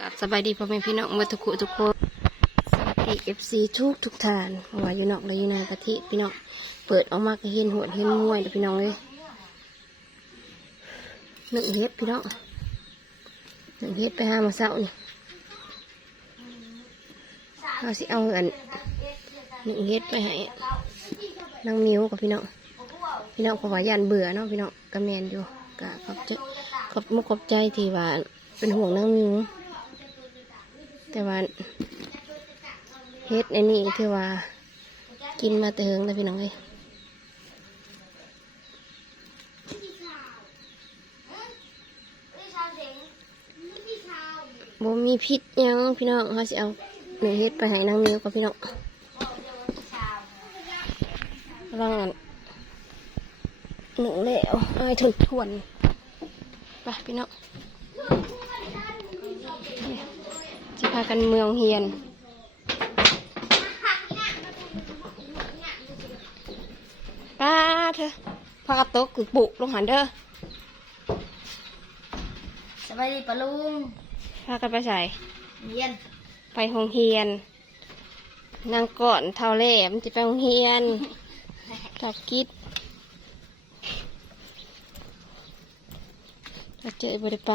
กับสบายดีพ่อแม่พี่น้องเมื่อทุกคนทุกคนสวัสดีเอฟซีทุกทุกทานว่าอยู่นอกและอยู่ในกะทิพี่น้องเปิดออกมาก็เห็นหัวเห็นมวยเด้อพี่น้องเลยหนึ่งเฮ็ดพี่น้องหนึ่งเฮ็ดไปหามาเศร้านี่เอาสิเอาอันหนึ่งเฮ็ดไปให้นางมิวกับพี่น้องพี่น้องก็ว่ายันเบื่อเนาะพี่น้องกระแมนอยู่กะขอบใจขอบมุกขอบใจที่ว่าเป็นห่วงนางมิว แต่ว่าเฮ็ดในนี่ที่ว่า กินมาแต่เฮิงแล้วพี่น้องเอ้ยบ่มีพิษยังพี่น้องเขาสิเอาหนึ่งเฮ็ดไปให้นางมิวกับพี่น้องระวังกันหนึ่งแล้วไอ้ทนทวนไปพี่น้อง จะพา กันเมืองเฮียน ป้าเธอพากระตกคือปุลงหันเด้อสบายดีปะลุงพากันไปใส่เรียน ไปโรงเฮียน นางก่อนเท่าแหลมจะไปโรงเฮียนจับกิดถ้าเจอบ่ได้ไป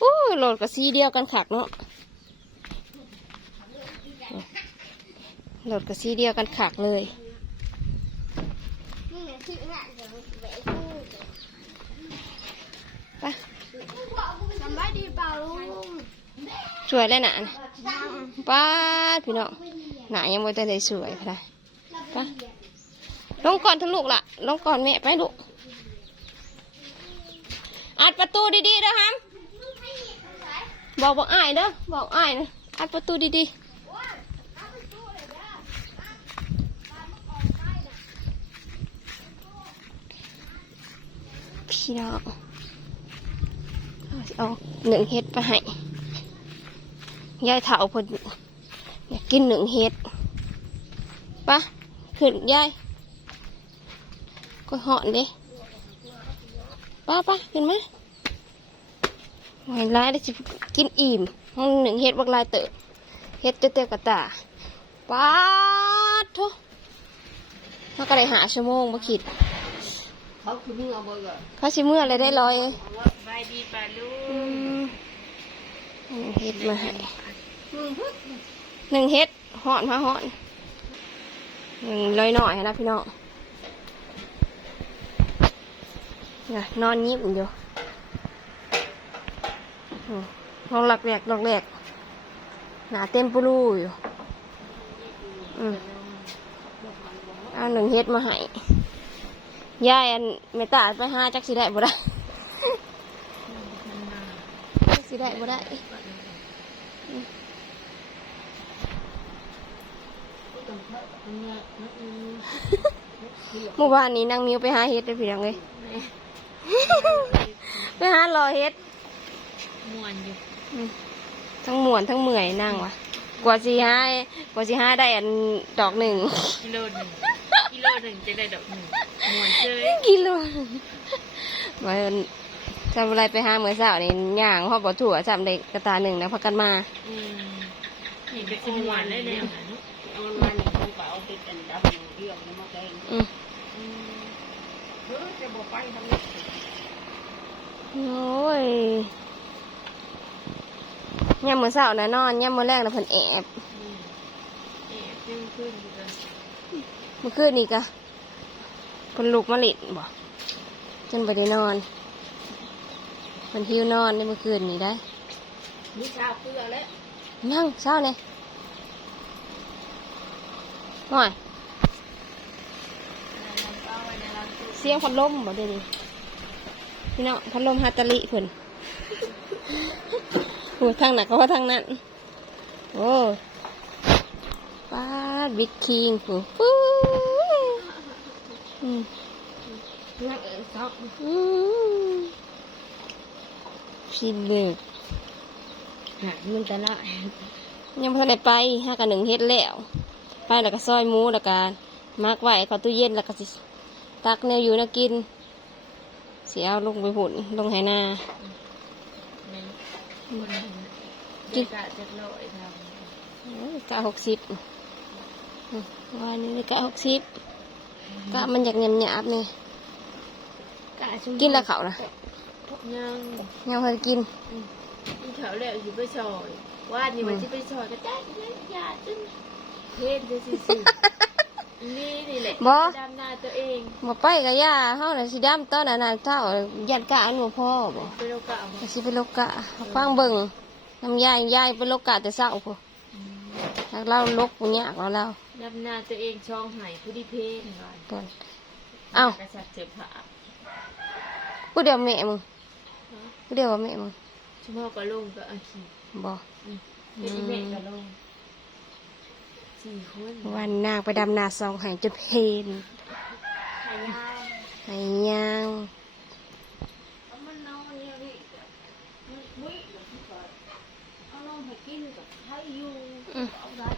โอ้ยโหลดกับสีเดียวกันขักเนาะ หลดกับสีเดียวกันขักเลยนี่ไงที่งานเดี๋ยวไปพูดไปสบายดีปะลุงสวยเลยหนานะป้าดพี่น้องหนายังไม่ได้เลยสวยค่ะไปลงก่อนทั้งลูกละลงก่อนแม่ไปลูกอัดประตูดีๆเด้อฮัมบอกบอกอ้ายเด้อบอกอ้ายนะอัดประตูดีๆ พี่น้องเอาสิเอาหนึ่งเฮ็ดไปให้ยายเถาเพนอยากกินหนึ่งเฮ็ดปะขึ้นยายก็หอนด้ป้าป้าขึ้นไหมหอยลายได้สิกินอิ่มห้องหนึ่งเฮ็ดบักลายเติบเฮ็ดเตี้ยกระตาป้าดทุมาก็ได้หาชั่วโมงมาขีด เขาคือมึงเอาเบอร์เขาสิเมื่ออะไรได้ร้อยเอ้ยสบายดีปะลุอืงมหนึ่งเฮ็ดมาให้หนึ่งเฮ็ดหอนมาหอนหนึ่งลอยหน่อยนะพี่น้องเนี่ยนอนยิ้มอยู่อืมลองหลักแหลกหลักแหลกหนาเต็มปูรูอยู่ อืมเอาหนึ่งเฮ็ดมาให้ ยายอันไม่ตาไปหาจักสิได้บ่ได้จักสิได้บ่ได้เมื่อวานนี้นางมิวไปหาเฮ็ดได้เพียงเลยไปหารอเฮ็ดมวนอยู่อืมทั้งม่วนทั้งเมื่อยนั่งวะกว่าสิหากว่าสิหาได้อันดอกหนึ่งกิโลหนึ่งกิโลหนึ่งจะได้ดอกหนึ่งมวนเชยกิโลมาทำอะไรไปหาเมื่อเช้านี่ย่างพ่อบ่ถั่วจำได้กระตาหนึ่งนะพักกันมาอืมนี่เป็นสิมวนได้เลยเอามานี่ผมก็เอาติดอันดับอยู่เรื่องนี้มาแกงอืมอืมเฮ้ยจะบอกไปทางนี้โอ้ยย่ามมื้อเช้านะนอนย่ามมื้อแรกนะเพิ่นแอบอืมเอ๊ะเพิ่มขึ้นอยู่กัน มื่อคืนนี่กะเพิ่นลุกมาหลิดบ่จนไปได้นอนเพิ่นหิวนอนในเมื่อคืนนี่ได้มีชาวเกลือแล้วนั่งเช้าเลยห่วยเสียงพัดลมบ่เดี๋ยวนี้พี่น้องพัดลมฮาตาลิเพิ่นโอ้ทางไหนก็ว่าทางนั้น โอ้ป้าดบิ๊กคิงโอ้ฟู้ อืมนักเอ๋ยชอบอืมพี่เลิกหามันแต่ละยังพอได้ไปห้ากันหนึ่งเฮ็ดแล้ว ไปแล้วก็ซอยหมูแล้วก็มักไว้เข้าตู้เย็นแล้วก็สิตักแนวอยู่แนะกินเสียเอาลงไปหุ่นลงไหนาแม่นกินกะจะลอยทกะหกสิบ วันนี้กะหกสิบกะมันอยากเงียบหยาบๆนี่ำกะชุ่มกินแล้วเขานะยังยังพอกินกินเขาแล้วอยู่ไปซอยว่านี่มันจะไปซอยก็ได้เลยอย่าจนเพศจะสิสินี่นี่แหละบ่ดำหน้าตัวเองมาไปกับย่าเฮาน่ะสิดำตอนนั้นน่ะเท่ายันกะอันบ่พ่อบ่ไปโลกะเอาก็สิไปโลกะฟังเบิ่งน้ำยายยายไปโลกะแต่เช้าพุ่นถ้าเราลกปุญญากเราแล้ว ดำหน้าตัวเองช่องไห้ผู้ที่เพศก่อนเพิ่นเอ้ากระสับเจ็บผาผู้เดียวแม่มึงผู้เดียวว่าแม่มึงชั่วโมงก็ลงก็อาคีบ่เป็นอีเมฆก็ลงสี่คนวันนางไปดำนาซองใหายจนเพนขายาวใหายยางเอามันนอนเนี่ยนี่มันมุ้ยแบบที่ก่อนเอานมให้กินกับให้อยู่เอาได้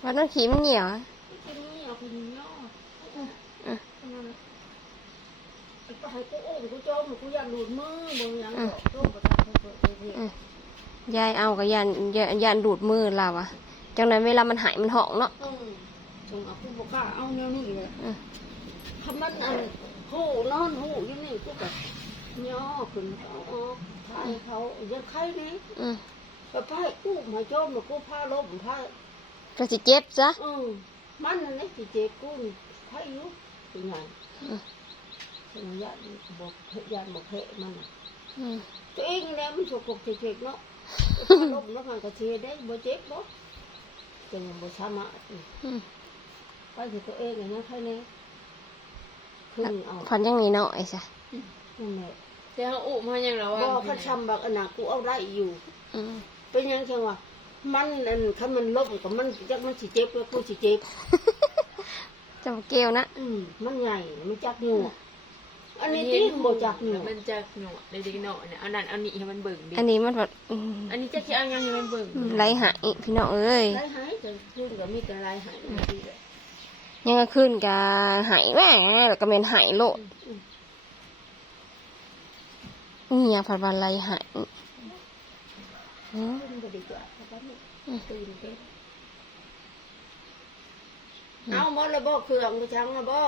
อยู่เลยวันนั้นขี้มันเหนียวอะทีนี้เอาคนย่ออืมไปให้กูโอ้มกูโจมกูอยากหลุดมือมึงยังบอกโจมประทานเปิดเปิดเปิดยายเอากับยันยานยันดูดมือเราอะจังนั้นเวลามันหายมันหองเนาะอืมจงเอากูบอกว่าเอาแนวนี้เลยอืมทำมันอันหูนอนหูอยู่นี่กูแบบย่อขึ้นเอาออกพายเขายังไข้นี้อืมไปพายกูมาโจมมากูพาลบพา ก็สิเจ็บซะอืมมันนั่นแหละสิเจ็บกูนี่พายอยู่เป็นไงอืมเป็นญาติบอกญาติบอกเพะมันน่ะอืมตัวเองแล้วมันสกปรกเจ็บๆเนาะพาลบแล้วมันก็เทียได้บ่เจ็บบ่เป็นยังบ่สามารถอืมไปถึงตัวเองอย่างนี้ใครเนี่ยขึ้นเอาพันยังนี้เนาะไอ้ซะนั่นแหละแต่เขาอุมาอย่างเราว่าบอกเขาชำบักอันน่ะกูเอาได้อยู่อืมเป็นยังไงวะ มันอันคันมันลบกับมันจักมันสิเจ็บแล้วกูสิเจ็บจำเกลียวนะอืมมันใหญ่มันจักอยู่อันนี้ที่บ่จักอยู่มันจักหนวดเด็กๆหนวดเนี่ยเอานั่นเอานี่ให้มันเบิ่งดิอันนี้มันแบบอืมอันนี้จะคิดเอายังให้มันเบิ่งไหลหายพี่น้องเอ้ยลายหายจะขึ้นก็มีแต่ลายหายนี่ดีเลยยังก็ขึ้นกะหายแหว่แล้วก็เป็นหายโลดนี่ยังผัดวันไรหายอืม ตื่นเต้นเอาหมดแล้วบ่เครื่องไปชังแล้วบ่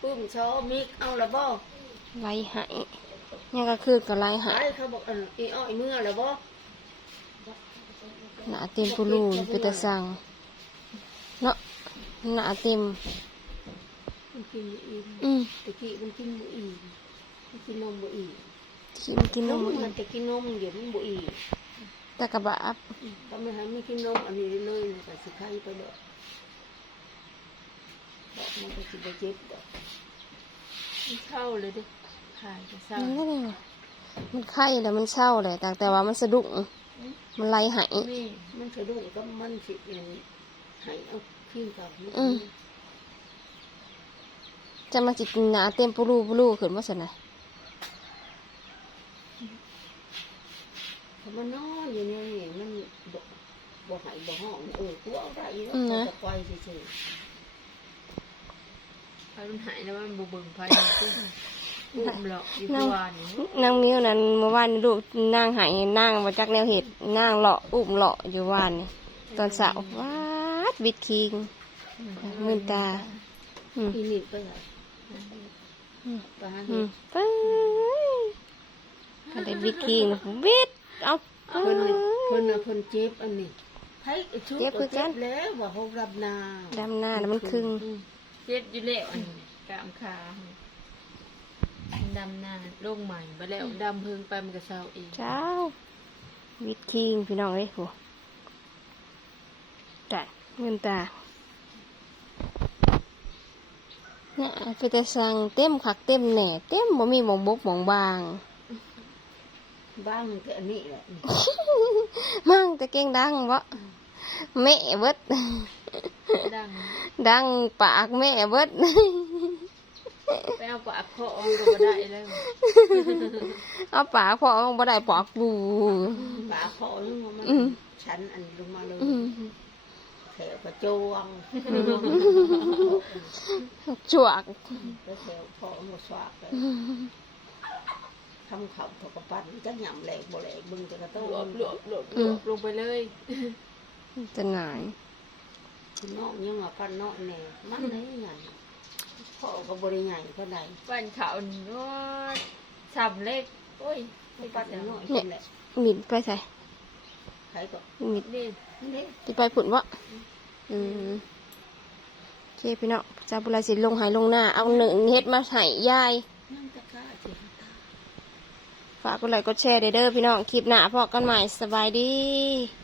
ปึ้มชอมิกเอาแล้วบ่ไรหายยังก็ขึ้นกับไรหาไอ้ยเขาบอกอันอีอ้อยเมื่อแล้วบ่หนาเต็มปูรูนไปแต่สั่งเนาะหนาเต็มมันกินบ่อิ่มอืมตะกี้มันกินบ่อิ่มมันกินนมบ่อิ่มที่มันกินนนมมบ่มัอิ่นมจะกินนมเดี๋ยวมันบ่อิ่ม แต่กระบะอับถ้าไม่ให้มันกินนมอันนี้เลยๆก็สิไข้ไปเด้อบอกมันก็สิบ่เจ็บดอกมันเข้าเลยดิขายจะเศร้ามันก็เลยมันไข้แล้วมันเศร้าเลยแต่แต่ว่ามันสะดุ้งมันไรหายนี่มันสะดุ้งก็มันสิเอ็นให้เอาขี้กับมันอืมจะมาจิตหนาเต็มปูรูปูรูขึ้นมาสนะ ถ้ามันนอนอยู่เนี่ยนี่มันบ่บ่ให้บ่ห้องเออกูเอาได้แล้วก็จะปล่อยเฉยพามันหายแล้วมันบูเบิ่งพายมันขึ้นอุ้มหรอกอยู่ที่วานนี่นางมิ้วนั้นเมื่อวานนี้ลูกนางหายนางมาจากแนวเห็ดนางเลาะอุ้มเลาะอยู่วานนี่ตอนเสาร์วาดบิดคิงมืนตาอืมอีนี่ไปไหนอืมไปหาเห็ดไปก็ได้บิดคิงบิด เอาเพิ่นน่ะเพิ่นน่ะเพิ่นเจ็บอันนี้ให้ชุดเจ็บคือกันเจ็บแล้วว่าเขารับนาดำหน้าแล้วมันครึ่งอืมเจ็ดอยู่แล้วอันนี้กามขาดำหน้าโล่งใหม่ไปแล้วดำเพิงไปมันก็เศร้าเองเจ้าบิดคิงพี่น้องเอ้ยโหได้เงินตาเนี่ยไปแต่สั่งเต็มขักเต็มแหน่เต็มบ่มีหมองบกหมองบาง บ้างมันก็อันนี้แหละมั่งแต่เก่งดังบ่แม่เบิดดังดังปากแม่เบิดไปเอาปากเคาะมันก็บ่ได้แล้วเอาปากพอบ่ได้ปากบูปากพอนึงว่ามันอืมชันอันลงมาเลยอืมแถวกระจวงจวกแล้วแถวพอหมดสวากเลย ทำเขาถกกระปั้นจะหย่ำแหลกบ่แหลกบึงจะกระหโต้ลวมหลวมหลวมหลวมลงไปเลยจะหนายพี่น้องยังว่าปั้นน้อยแน่มันได้ใหญ่พ่อก็บริใหญ่เท่าใดฟันเขาเนาะสามเล็กโอ้ยไม่ปัปั้ดนเนาะน้อยนี่แหละมิดไปใส่ใครก็มิดนี่นี่จะไปผุนวะอืมโอเคพี่น้องจาบุราสิลงหายลงหน้า เอาหนึ่งเฮ็ดมาให้ยาย นั่งตะกร้าเสียตา ฝากกดไลค์กดแชร์เด้อพี่น้อง คลิปหน้าพอกันใหม่สบายดี